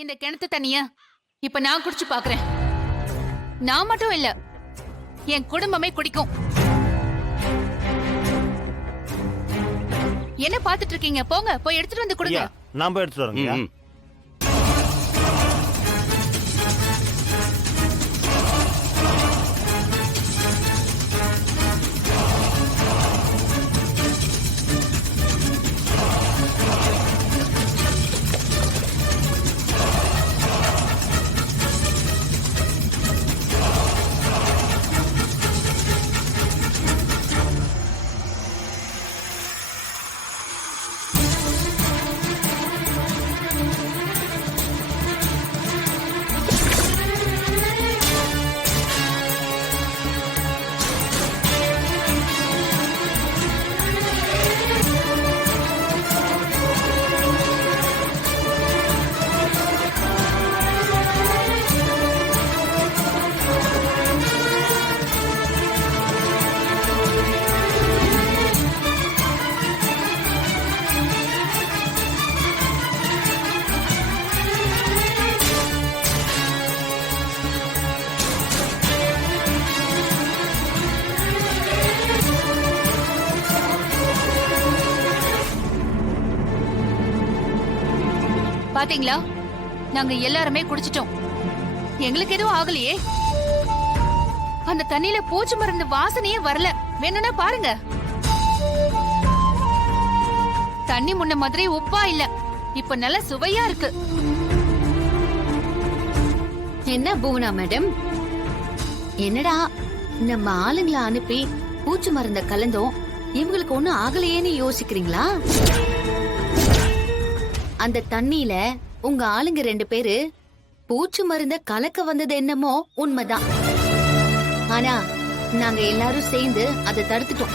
இந்த கிணத்து தண்ணிய இப்ப நான் குடிச்சு பாக்குறேன். நான் மட்டும் இல்ல, என் குடும்பமே குடிக்கும். என்ன பாத்துட்டு இருக்கீங்க? போங்க, போய் எடுத்துட்டு வந்து கொடுங்க. நான் போய் எடுத்துட்டு வரேங்க. பாத்தீங்களா, நாங்க எல்லாருமே குடிச்சிட்டோம். எங்களுக்கு எதுவும் ஆகலையே. அந்த தண்ணியில பூச்சி மருந்து வாசனையே வரல. வேணும்னா பாருங்க. தண்ணி முன்ன மாதிரி உப்பா இல்ல, இப்ப நல்ல சுவையா இருக்கு. என்ன பூவனா மேடம், என்னடா நம்ம ஆளுங்களை அனுப்பி பூச்சி மருந்த கலந்தோம், இவங்களுக்கு ஒண்ணும் ஆகலையேன்னு யோசிக்கிறீங்களா? அந்த தண்ணியில உங்க ஆளுங்க 2 பேரு பூச்சி மருந்த கலக்க வந்தது என்னமோ உண்மைதான். ஆனா நாங்க எல்லாரும் சேர்ந்து அதை தடுத்துட்டோம்.